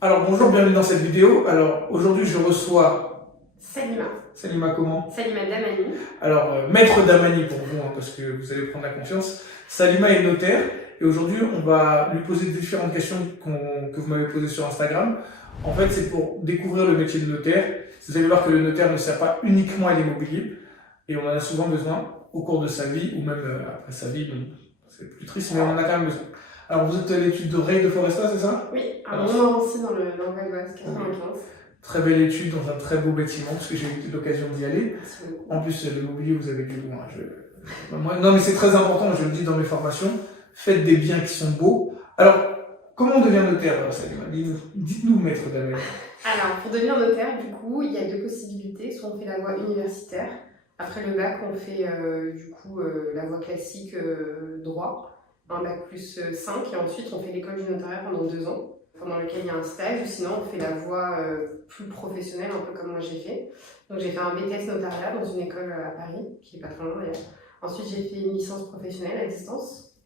Alors bonjour, bienvenue dans cette vidéo. Alors aujourd'hui je reçois Salima. Salima comment? Salima Damani. Alors maître Damani pour vous, parce que vous allez prendre la confiance. Salima est notaire et aujourd'hui on va lui poser différentes questions que vous m'avez posées sur Instagram. En fait c'est pour découvrir le métier de notaire. Vous allez voir que le notaire ne sert pas uniquement à l'immobilier et on en a souvent besoin au cours de sa vie ou même après sa vie. Bon, c'est plus triste mais on en a quand même besoin. Alors vous êtes à l'étude de Ray de Foresta, c'est ça? Oui, à Montmorency dans le Val d'Oise, 95. Très belle étude dans un très beau bâtiment, parce que j'ai eu l'occasion d'y aller. En plus, l'immobilier, vous avez du goût. Non, mais c'est très important, je le dis dans mes formations, faites des biens qui sont beaux. Alors, comment on devient notaire, Salima? Dites-nous, maître Damani. Alors, pour devenir notaire, du coup, il y a deux possibilités. Soit on fait la voie universitaire. Après le bac, on fait la voie classique droit, un bac plus 5, et ensuite on fait l'école du notariat pendant 2 ans, pendant lequel il y a un stage, ou sinon on fait la voie plus professionnelle, un peu comme moi j'ai fait. Donc j'ai fait un BTS notariat dans une école à Paris, qui est pas très loin d'ailleurs. Ensuite j'ai fait une licence professionnelle à distance.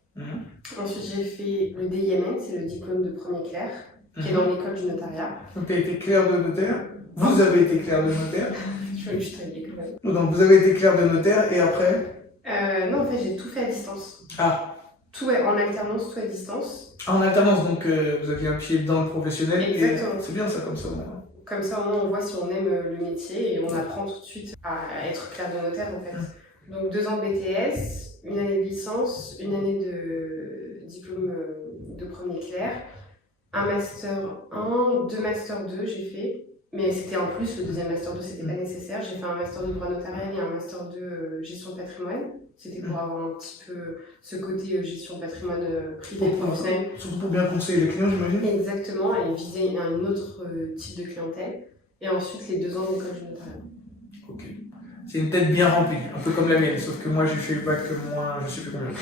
Ensuite j'ai fait le DIMN, c'est le diplôme de premier clerc, qui est dans l'école du notariat. Donc tu as été clerc de notaire. Vous avez été clerc de notaire. Je vais juste tailler quand même. Donc vous avez été clerc de notaire et après? Non, en fait j'ai tout fait à distance. Ah. Tout est en alternance, tout à distance. En alternance, donc vous aviez un pied dans le professionnel. Exactement. C'est bien ça comme ça. Comme ça, au moins, on voit si on aime le métier et on apprend tout de suite à être clerc de notaire, en fait. Donc, 2 ans de BTS, 1 année de licence, 1 année de diplôme de premier clerc, un master 1, 2 master 2, j'ai fait. Mais c'était en plus, le deuxième master 2, c'était pas nécessaire. J'ai fait un master de droit notarial et un master 2 gestion de patrimoine. C'était pour avoir un petit peu ce côté gestion de patrimoine privé et professionnel. Surtout pour bien conseiller les clients, j'imagine. Exactement, et viser un autre type de clientèle. Et ensuite, les 2 ans d'école du notariat. Ok. C'est une tête bien remplie, un peu comme la mienne, sauf que moi j'ai fait bac moins, je sais plus combien.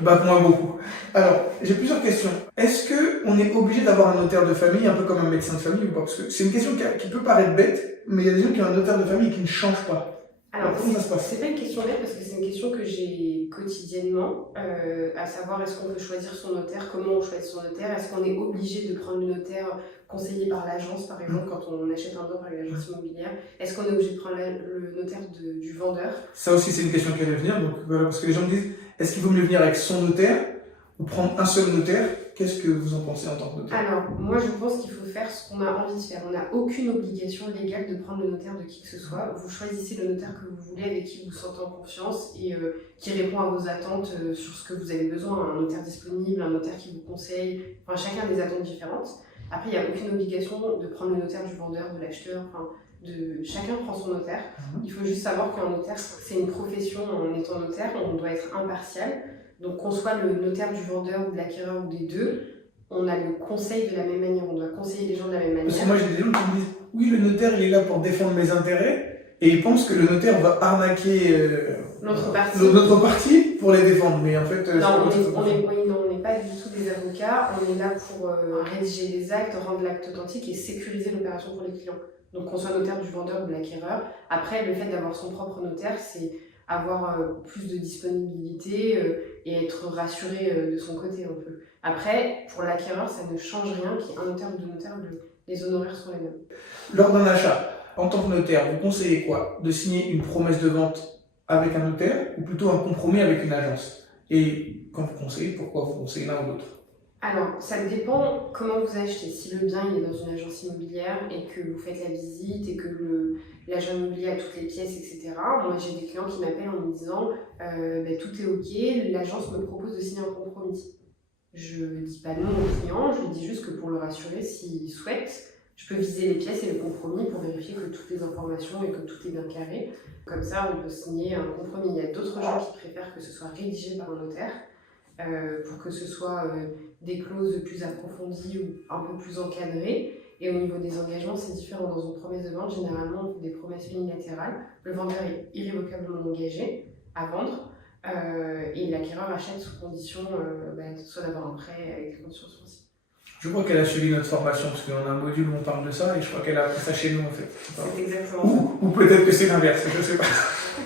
Bac moins beaucoup. Alors, j'ai plusieurs questions. Est-ce qu'on est obligé d'avoir un notaire de famille, un peu comme un médecin de famille ou pas? Parce que c'est une question qui peut paraître bête, mais il y a des gens qui ont un notaire de famille et qui ne changent pas. Alors, comment ça se passe? C'est pas une question bête parce que c'est une question que j'ai quotidiennement, à savoir est-ce qu'on peut choisir son notaire, comment on choisit son notaire, est-ce qu'on est obligé de prendre le notaire conseillé par l'agence, par exemple, quand on achète un bien par l'agence immobilière, est-ce qu'on est obligé de prendre le notaire du vendeur? Ça aussi, c'est une question qui allait venir, donc voilà, parce que les gens me disent, est-ce qu'il vaut mieux venir avec son notaire ou prendre un seul notaire? Qu'est-ce que vous en pensez en tant que notaire? Alors, moi je pense qu'il faut faire ce qu'on a envie de faire. On n'a aucune obligation légale de prendre le notaire de qui que ce soit. Vous choisissez le notaire que vous voulez, avec qui vous vous sentez en confiance et qui répond à vos attentes sur ce que vous avez besoin. Un notaire disponible, un notaire qui vous conseille, enfin chacun a des attentes différentes. Après, il n'y a aucune obligation de prendre le notaire du vendeur, de l'acheteur, chacun prend son notaire. Il faut juste savoir qu'un notaire, c'est une profession. En étant notaire, on doit être impartial. Donc qu'on soit le notaire du vendeur ou de l'acquéreur ou des deux, on a le conseil de la même manière, on doit conseiller les gens de la même manière. Parce que moi j'ai des gens qui me disent, oui le notaire il est là pour défendre mes intérêts, et ils pensent que le notaire va arnaquer notre partie pour les défendre, mais en fait... on n'est pas du tout des avocats, on est là pour rédiger les actes, rendre l'acte authentique et sécuriser l'opération pour les clients. Donc qu'on soit notaire du vendeur ou de l'acquéreur. Après, le fait d'avoir son propre notaire, c'est avoir plus de disponibilité et être rassuré de son côté un peu. Après, pour l'acquéreur, ça ne change rien, qu'il y ait un notaire ou deux notaires, les honoraires sont les mêmes. Lors d'un achat, en tant que notaire, vous conseillez quoi? De signer une promesse de vente avec un notaire ou plutôt un compromis avec une agence? Et quand vous conseillez, pourquoi vous conseillez l'un ou l'autre? Alors, ça dépend comment vous achetez. Si le bien il est dans une agence immobilière et que vous faites la visite et que l'agent immobilier a toutes les pièces, etc. Moi, j'ai des clients qui m'appellent en me disant tout est OK, l'agence me propose de signer un compromis. Je ne dis pas non au client, je lui dis juste que pour le rassurer, s'il souhaite, je peux viser les pièces et le compromis pour vérifier que toutes les informations et que tout est bien carré. Comme ça, on peut signer un compromis. Il y a d'autres gens qui préfèrent que ce soit rédigé par un notaire. Pour que ce soit des clauses plus approfondies ou un peu plus encadrées. Et au niveau des engagements, c'est différent. Dans une promesse de vente, généralement, on fait des promesses unilatérales. Le vendeur est irrévocablement engagé à vendre et l'acquéreur achète sous condition soit d'avoir un prêt avec les conditions financières. Je crois qu'elle a suivi notre formation, parce qu'on a un module où on parle de ça, et je crois qu'elle a appris ça chez nous en fait. C'est exactement ça. Ou peut-être que c'est l'inverse, je ne sais pas.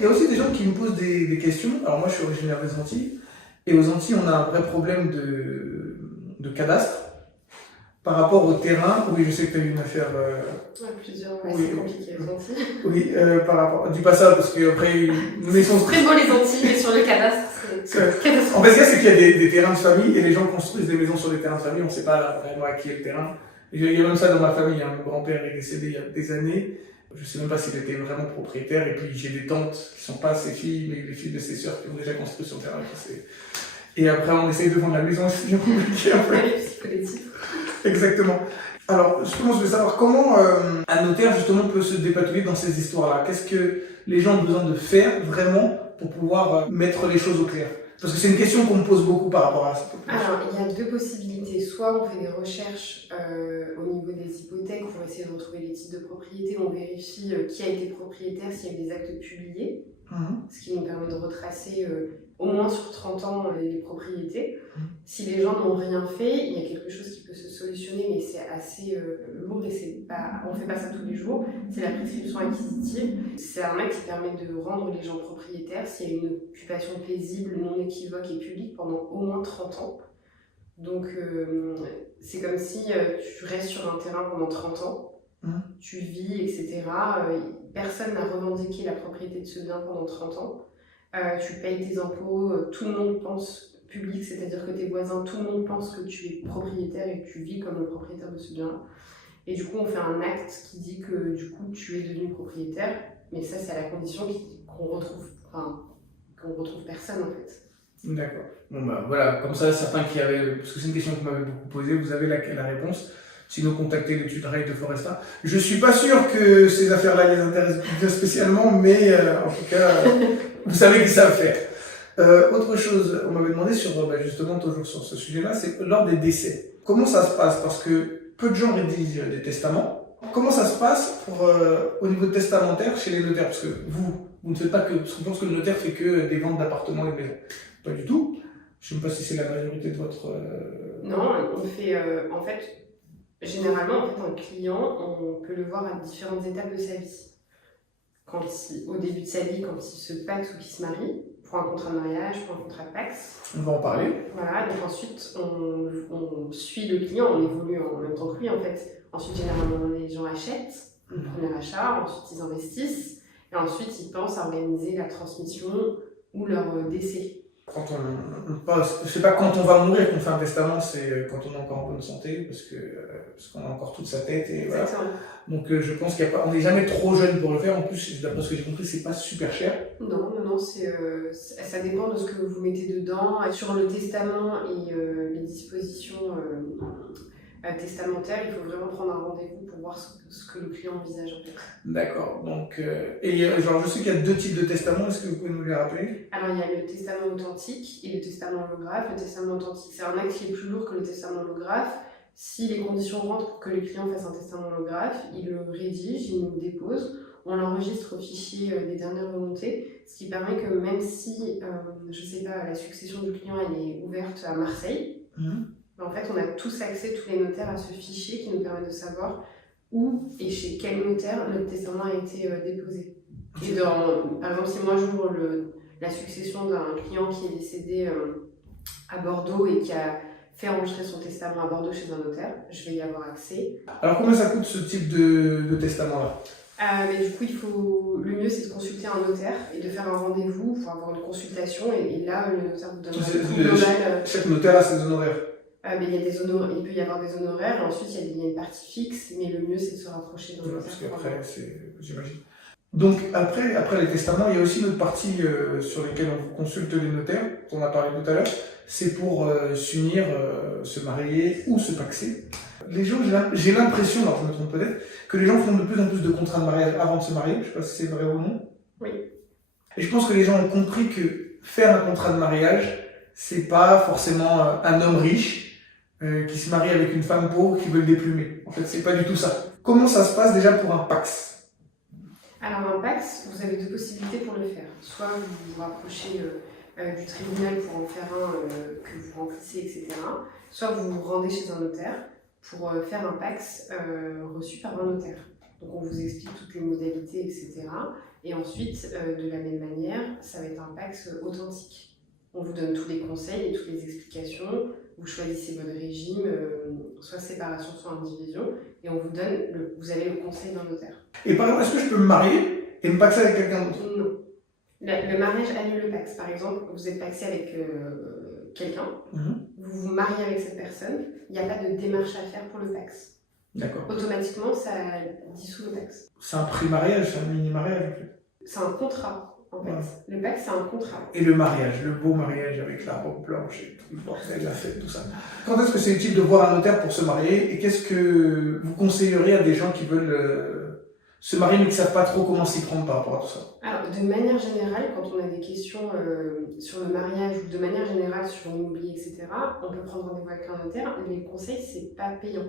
Il y a aussi des gens qui me posent des questions. Alors moi, je suis originaire des Antilles. Et aux Antilles, on a un vrai problème de cadastre. Par rapport au terrain, oui, je sais que tu as eu une affaire. Plusieurs, oui, c'est compliqué les Antilles. Oui, par rapport. Dis pas ça parce qu'après, nous laissons. C'est très beau les Antilles, mais sur le cadastre, c'est En fait, ce qu'il y a, c'est qu'il y a des terrains de famille et les gens construisent des maisons sur des terrains de famille, on ne sait pas vraiment à qui est le terrain. Il y a même ça dans ma famille, hein. Mon grand-père est décédé il y a des années. Je ne sais même pas s'il était vraiment propriétaire. Et puis j'ai des tantes qui ne sont pas ses filles, mais les filles de ses sœurs qui ont déjà construit sur le terrain. Et après, on essaye de vendre la maison, c'est bien compliqué en fait. Exactement. Alors, justement, je veux savoir comment un notaire justement peut se dépatouiller dans ces histoires-là. Qu'est-ce que les gens ont besoin de faire vraiment pour pouvoir mettre les choses au clair? Parce que c'est une question qu'on me pose beaucoup par rapport à ça. Alors, il y a deux possibilités. Soit on fait des recherches au niveau des hypothèques pour essayer de retrouver les titres de propriété, on vérifie qui a été propriétaire, s'il y a des actes publiés, ce qui nous permet de retracer au moins sur 30 ans les propriétés. Si les gens n'ont rien fait, il y a quelque chose qui peut se solutionner, mais c'est assez lourd et on ne fait pas ça tous les jours. C'est la prescription acquisitive. C'est un acte qui permet de rendre les gens propriétaires s'il y a une occupation paisible, non équivoque et publique pendant au moins 30 ans. Donc c'est comme si tu restes sur un terrain pendant 30 ans, tu vis, etc. Personne n'a revendiqué la propriété de ce bien pendant 30 ans. Tu payes tes impôts, tout le monde pense public, c'est-à-dire que tes voisins, tout le monde pense que tu es propriétaire et que tu vis comme le propriétaire de ce bien-là. Et du coup, on fait un acte qui dit que du coup, tu es devenu propriétaire, mais ça, c'est à la condition qu'on retrouve personne en fait. D'accord. Bon bah voilà, comme ça, certains qui avaient, parce que c'est une question qu'on m'avait beaucoup posée, vous avez la réponse. Sinon, contactez l'étude REIT de Foresta. Je suis pas sûr que ces affaires-là les intéressent bien spécialement, mais en tout cas, vous savez qu'ils savent faire. Autre chose, on m'avait demandé justement toujours sur ce sujet-là, c'est lors des décès. Comment ça se passe? Parce que peu de gens rédigent des testaments. Comment ça se passe au niveau testamentaire chez les notaires? Parce que vous ne faites pas que, parce qu'on pense que le notaire fait que des ventes d'appartements et de maisons. Pas du tout. Je ne sais pas si c'est la majorité de votre... Non, on fait, en fait, généralement, un client, on peut le voir à différentes étapes de sa vie. Au début de sa vie, quand il se paxe ou qu'il se marie, pour un contrat de mariage, pour un contrat de paxe. On va en parler. Voilà, donc ensuite, on suit le client, on évolue en même temps que lui, en fait. Ensuite, généralement, les gens achètent, le premier achat, ensuite ils investissent, et ensuite ils pensent à organiser la transmission ou leur décès. Quand c'est pas quand on va mourir qu'on fait un testament, c'est quand on est encore en bonne santé, parce qu'on a encore toute sa tête et voilà. Donc je pense qu'on n'est jamais trop jeune pour le faire. En plus, d'après ce que j'ai compris, c'est pas super cher. Non, ça dépend de ce que vous mettez dedans. Sur le testament et les dispositions testamentaires, il faut vraiment prendre un rendez-vous pour voir ce que le client envisage en fait. D'accord. Donc, je sais qu'il y a deux types de testaments. Est-ce que vous pouvez nous les rappeler? Alors, il y a le testament authentique et le testament holographe. Le testament authentique, c'est un acte qui est plus lourd que le testament holographe. Si les conditions rentrent pour que le client fasse un testament holographe, il le rédige, il nous le dépose, on l'enregistre au fichier des dernières volontés, ce qui permet que même si, la succession du client elle est ouverte à Marseille, en fait, on a tous accès, tous les notaires, à ce fichier qui nous permet de savoir où et chez quel notaire le testament a été déposé. Et par exemple, si moi j'ouvre la succession d'un client qui est décédé à Bordeaux et qui a fait enregistrer son testament à Bordeaux chez un notaire, je vais y avoir accès. Alors combien ça coûte ce type de testament-là? Mais du coup, le mieux c'est de consulter un notaire et de faire un rendez-vous pour avoir une consultation et là le notaire vous donne un coût global. Chaque notaire a ses honoraires. Mais il peut y avoir des honoraires et ensuite il y a une partie fixe, mais le mieux c'est de se rapprocher d'un notaire. Parce qu'après, j'imagine. Donc après les testaments, il y a aussi une autre partie sur laquelle on consulte les notaires, dont on a parlé tout à l'heure, c'est pour s'unir, se marier ou se paxer. Les gens, j'ai l'impression, alors je me trompe peut-être, que les gens font de plus en plus de contrats de mariage avant de se marier, je ne sais pas si c'est vrai ou non. Oui. Et je pense que les gens ont compris que faire un contrat de mariage, c'est pas forcément un homme riche qui se marie avec une femme pauvre qui veut le déplumer. En fait, c'est pas du tout ça. Comment ça se passe déjà pour un pax? Alors un PAX, vous avez deux possibilités pour le faire. Soit vous vous rapprochez du tribunal pour en faire un que vous remplissez, etc. Soit vous vous rendez chez un notaire pour faire un PAX reçu par un notaire. Donc on vous explique toutes les modalités, etc. Et ensuite, de la même manière, ça va être un PAX authentique. On vous donne tous les conseils et toutes les explications. Vous choisissez votre régime, soit séparation, soit indivision, et on vous donne, vous avez le conseil d'un notaire. Et par exemple, est-ce que je peux me marier et me paxer avec quelqu'un d'autre? Non. Le mariage annule le Pacs. Par exemple, vous êtes paxé avec quelqu'un, vous vous mariez avec cette personne, il n'y a pas de démarche à faire pour le Pacs. D'accord. Automatiquement, ça dissout le Pacs. C'est un pré-mariage, c'est un mini-mariage en fait. C'est un contrat, en fait. Ouais. Le Pacs, c'est un contrat. Et le mariage, le beau mariage avec la robe blanche et tout le bordel, la fête, tout ça. Quand est-ce que c'est utile de voir un notaire pour se marier et qu'est-ce que vous conseilleriez à des gens qui veulent se marier mais qui ne savent pas trop comment s'y prendre par rapport à tout ça? Alors, de manière générale, quand on a des questions sur le mariage ou de manière générale sur l'immobilier, etc., on peut prendre rendez-vous avec un notaire. Les conseils, c'est pas payant,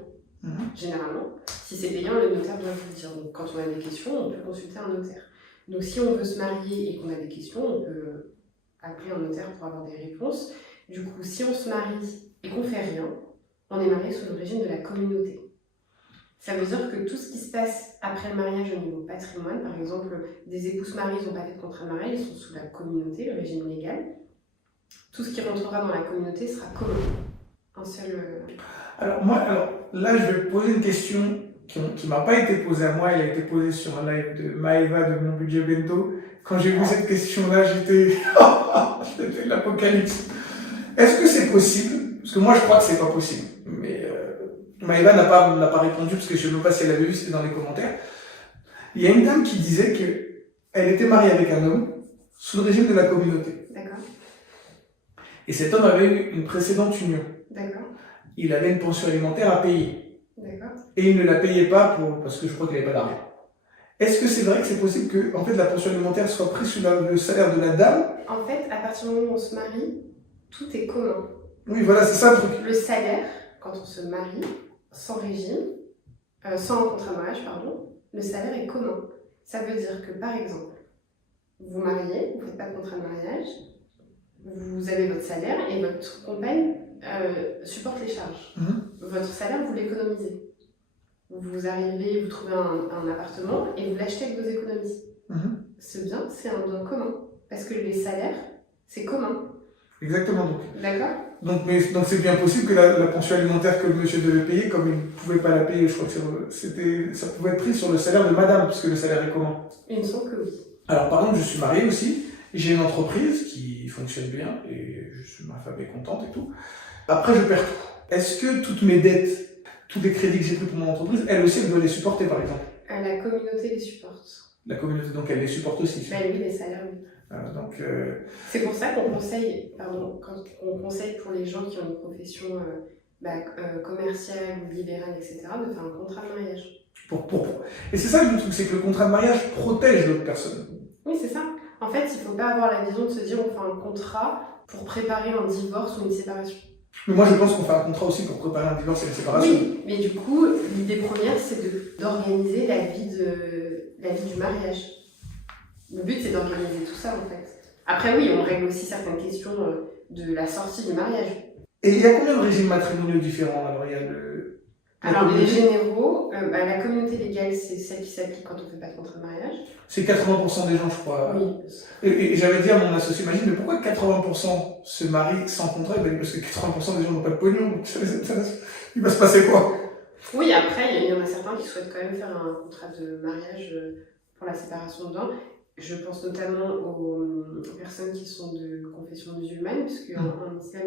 généralement. Si c'est payant, le notaire doit vous le dire. Donc, quand on a des questions, on peut consulter un notaire. Donc, si on veut se marier et qu'on a des questions, on peut appeler un notaire pour avoir des réponses. Du coup, si on se marie et qu'on fait rien, on est marié sous le régime de la communauté. Ça veut dire que tout ce qui se passe après le mariage au niveau patrimoine, par exemple, des époux se marient, ils n'ont pas fait de contrat de mariage, ils sont sous la communauté, le régime légal. Tout ce qui rentrera dans la communauté sera commun. Un seul... Alors là, je vais poser une question qui ne m'a pas été posée à moi, elle a été posée sur un live de Maëva de Mon Budget Bento. Quand j'ai vu cette question-là, j'étais de l'apocalypse. Est-ce que c'est possible? Parce que moi, je crois que c'est pas possible. Mais Maëva n'a pas répondu parce que je ne sais même pas si elle avait vu, c'était dans les commentaires. Il y a une dame qui disait qu'elle était mariée avec un homme sous le régime de la communauté. D'accord. Et cet homme avait eu une précédente union. D'accord. Il avait une pension alimentaire à payer. D'accord. Et il ne la payait pas parce que je crois qu'il n'avait pas d'argent. Est-ce que c'est vrai que c'est possible que en fait, la pension alimentaire soit prise sur le salaire de la dame? En fait, à partir du moment où on se marie, tout est commun. Oui, voilà, c'est ça le truc. Le salaire, quand on se marie, sans régime, sans contrat de mariage, pardon, le salaire est commun. Ça veut dire que, par exemple, vous mariez, vous ne faites pas de contrat de mariage, vous avez votre salaire et votre compagne supporte les charges. Votre salaire, vous l'économisez. Vous arrivez, vous trouvez un appartement et vous l'achetez avec vos économies. Ce bien, c'est un bien commun. Parce que les salaires, c'est commun. Exactement. D'accord. Donc c'est bien possible que la pension alimentaire que le monsieur devait payer, comme il ne pouvait pas la payer, je crois que ça pouvait être pris sur le salaire de madame, puisque le salaire est commun. Il me semble que oui. Alors par exemple, je suis marié aussi, j'ai une entreprise qui fonctionne bien, et ma femme est contente et tout. Après, je perds tout. Est-ce que toutes mes dettes, tous les crédits que j'ai pris pour mon entreprise, elle aussi, elle doit les supporter par exemple? La communauté les supporte. La communauté, donc elle les supporte aussi. Ben oui, les salaires, oui. C'est pour ça qu'on conseille, quand on conseille pour les gens qui ont une profession commerciale ou libérale, etc., de faire un contrat de mariage. Et c'est ça le truc, c'est que le contrat de mariage protège l'autre personne. Oui, c'est ça. En fait, il ne faut pas avoir la vision de se dire on fait un contrat pour préparer un divorce ou une séparation. Mais moi, je pense qu'on fait un contrat aussi pour préparer un divorce et une séparation. Oui, mais du coup, l'idée première, c'est d'organiser la vie du mariage. Le but, c'est d'organiser tout ça, en fait. Après, oui, on règle aussi certaines questions de la sortie du mariage. Et il y a combien de régimes matrimoniaux différents? Alors, les généraux, la communauté légale, c'est celle qui s'applique quand on ne fait pas de contrat de mariage. C'est 80% des gens, je crois. Oui. Et j'avais dit à mon associé, imagine, mais pourquoi 80% se marient sans contrat? Parce que 80% des gens n'ont pas de pognon, donc il va se passer quoi? Oui, après, il y en a certains qui souhaitent quand même faire un contrat de mariage pour la séparation de biens. Je pense notamment aux personnes qui sont de confession musulmane, puisque en islam,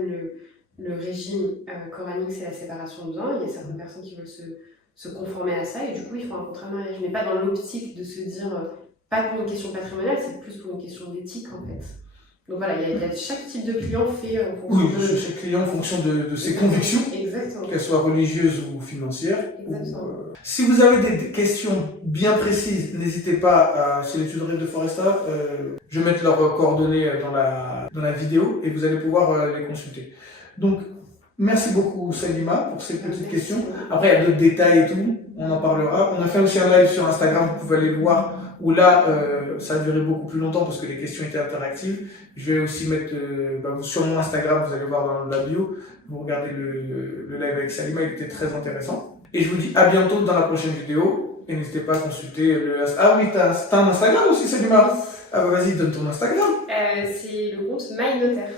le régime coranique, c'est la séparation de biens. Il y a certaines personnes qui veulent se conformer à ça, et du coup, ils font un contrat de mariage. Mais pas dans l'optique de se dire, pas pour une question patrimoniale, c'est plus pour une question d'éthique, en fait. Donc voilà, chaque type de client fait en fonction de... chaque client en fonction de ses convictions, qu'elles soient religieuses ou financières. Si vous avez des questions bien précises, n'hésitez pas sur les tutories de Foresta. Je vais mettre leurs coordonnées dans la vidéo et vous allez pouvoir les consulter. Donc, merci beaucoup Salima pour ces petites questions. Après, il y a d'autres détails et tout, on en parlera. On a fait aussi un live sur Instagram, vous pouvez aller le voir, où là, ça a duré beaucoup plus longtemps parce que les questions étaient interactives. Je vais aussi mettre sur mon Instagram, vous allez voir dans la bio, vous regardez le live avec Salima, il était très intéressant. Et je vous dis à bientôt dans la prochaine vidéo. Et n'hésitez pas à consulter le... Ah oui, t'as un Instagram aussi, Salima? Ah bah vas-y, donne ton Instagram. C'est le compte MyNotaire.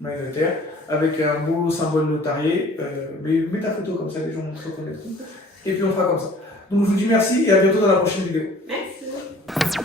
My Notaire, avec un beau symbole notarié. Mais mets ta photo comme ça, les gens se reconnaîtront. Et puis on fera comme ça. Donc je vous dis merci et à bientôt dans la prochaine vidéo. Merci.